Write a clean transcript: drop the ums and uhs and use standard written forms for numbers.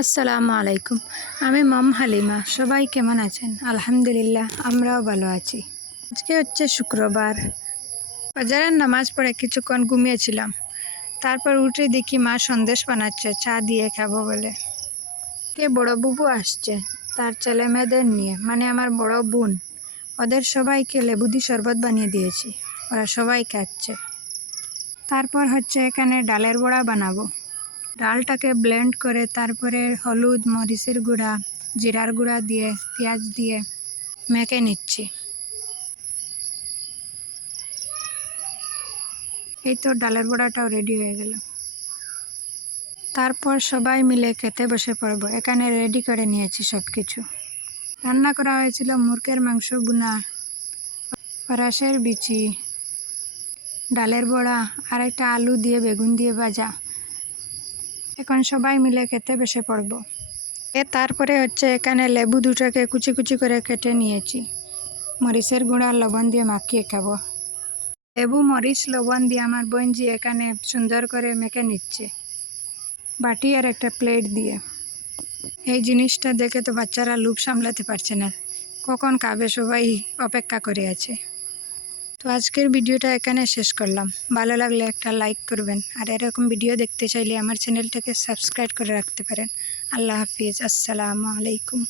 আসসালামু আলাইকুম। আমি মম হালিমা। সবাই কেমন আছেন? আলহামদুলিল্লাহ, আমরাও ভালো আছি। আজকে হচ্ছে শুক্রবার। ফজরের নামাজ পড়ে কিছুক্ষণ ঘুমিয়েছিলাম। তারপর উঠে দেখি মা সন্দেশ বানাচ্ছে চা দিয়ে খাবো বলে। কে বড় বুবু আসছে তার ছেলে মেয়েদের নিয়ে, মানে আমার বড় বোন। ওদের সবাইকে লেবু দিয়ে শরবত বানিয়ে দিয়েছি, ওরা সবাই খাচ্ছে। তারপর হচ্ছে এখানে ডালের বড়া বানাবো। ডালটাকে ব্লেন্ড করে তারপরে হলুদ, মরিচের গুঁড়া, জিরার গুঁড়া দিয়ে পেঁয়াজ দিয়ে মেখে নিচ্ছি। এই তো ডালের বড়াটাও রেডি হয়ে গেল। তারপর সবাই মিলে খেতে বসে পড়ব। এখানে রেডি করে নিয়েছি সব কিছু। রান্না করা হয়েছিল মুরগের মাংস ভুনা, ফরাসের বিচি, ডালের বড়া আর একটা আলু দিয়ে বেগুন দিয়ে ভাজা। এখন সবাই মিলে খেতে বসে পড়ব। তারপরে হচ্ছে এখানে লেবু দুটোকে কুচি কুচি করে কেটে নিয়েছি। মরিচের গুঁড়া লবণ দিয়ে মাখিয়ে খাবো। লেবু, মরিচ, লবণ দিয়ে আমার বোনজি এখানে সুন্দর করে মেখে নিচ্ছে বাটি আর একটা প্লেট দিয়ে। এই জিনিসটা দেখে তো বাচ্চারা লোভ সামলাতে পারছে না, কখন খাবে, সবাই অপেক্ষা করে আছে। তো আজকের ভিডিওটা এখানে শেষ করলাম। ভালো লাগলে একটা লাইক করবেন, আর এরকম ভিডিও দেখতে চাইলে আমার চ্যানেলটাকে সাবস্ক্রাইব করে রাখতে পারেন। আল্লাহ হাফিজ, আসসালামু আলাইকুম।